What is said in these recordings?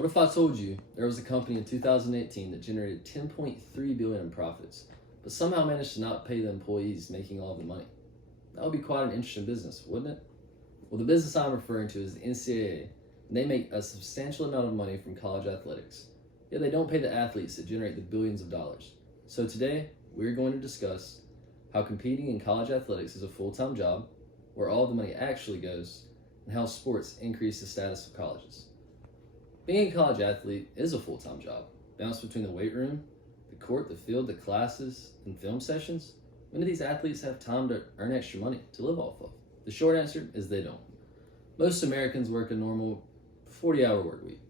What if I told you there was a company in 2018 that generated 10.3 billion in profits, but somehow managed to not pay the employees making all of the money? That would be quite an interesting business, wouldn't it? Well, the business I'm referring to is the NCAA, and they make a substantial amount of money from college athletics. Yet they don't pay the athletes that generate the billions of dollars. So today, we're going to discuss how competing in college athletics is a full-time job, where all the money actually goes, and how sports increase the status of colleges. Being a college athlete is a full-time job, balanced between the weight room, the court, the field, the classes, and film sessions. When do these athletes have time to earn extra money to live off of? The short answer is they don't. Most Americans work a normal 40-hour work week.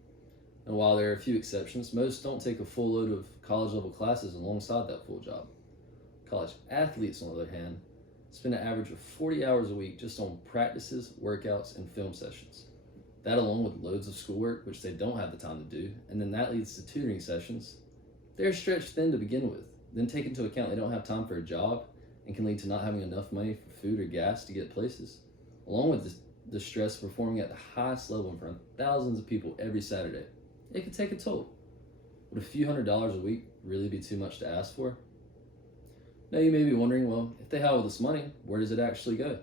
And while there are a few exceptions, most don't take a full load of college-level classes alongside that full job. College athletes, on the other hand, spend an average of 40 hours a week just on practices, workouts, and film sessions. That along with loads of schoolwork, which they don't have the time to do, and then that leads to tutoring sessions. They're stretched thin to begin with. Then take into account they don't have time for a job and can lead to not having enough money for food or gas to get places. Along with the stress of performing at the highest level in front of thousands of people every Saturday, it could take a toll. Would a few $100s a week really be too much to ask for? Now you may be wondering, well, if they have all this money, where does it actually go?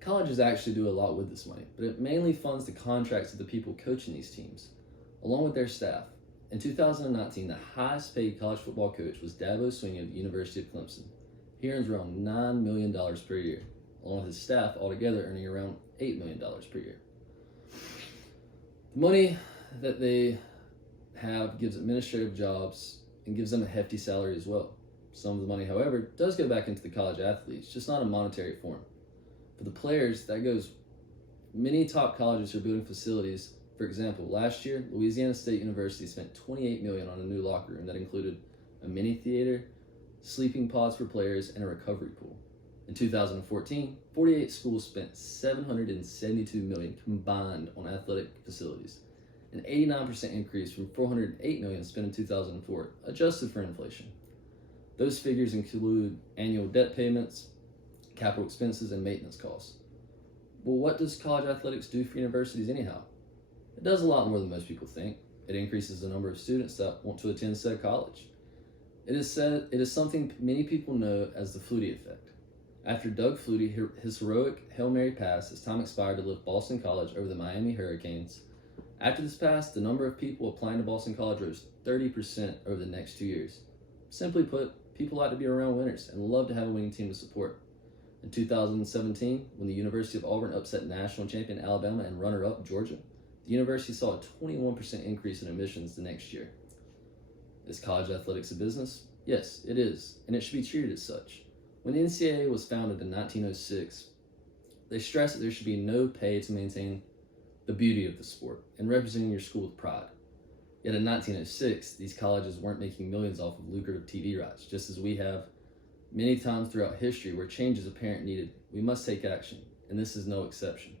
Colleges actually do a lot with this money, but it mainly funds the contracts of the people coaching these teams, along with their staff. In 2019, the highest paid college football coach was Dabo Swinney of the University of Clemson. He earns around $9 million per year, along with his staff altogether earning around $8 million per year. The money that they have gives administrative jobs and gives them a hefty salary as well. Some of the money, however, does go back into the college athletes, just not in monetary form. For the players, that goes. Many top colleges are building facilities. For example, last year, Louisiana State University spent $28 million on a new locker room that included a mini theater, sleeping pods for players, and a recovery pool. In 2014, 48 schools spent $772 million combined on athletic facilities, an 89% increase from $408 million spent in 2004, adjusted for inflation. Those figures include annual debt payments, capital expenses, and maintenance costs. Well, what does college athletics do for universities anyhow? It does a lot more than most people think. It increases the number of students that want to attend said college. It is something many people know as the Flutie effect. After Doug Flutie, his heroic Hail Mary pass, his time expired to lift Boston College over the Miami Hurricanes. After this pass, the number of people applying to Boston College rose 30% over the next 2 years. Simply put, people like to be around winners and love to have a winning team to support. In 2017, when the University of Auburn upset national champion Alabama and runner-up Georgia, the university saw a 21% increase in admissions the next year. Is college athletics a business? Yes, it is, and it should be treated as such. When the NCAA was founded in 1906, they stressed that there should be no pay to maintain the beauty of the sport and representing your school with pride. Yet in 1906, these colleges weren't making millions off of lucrative TV rights, just as we have many times throughout history where change is apparent needed. We must take action, and this is no exception.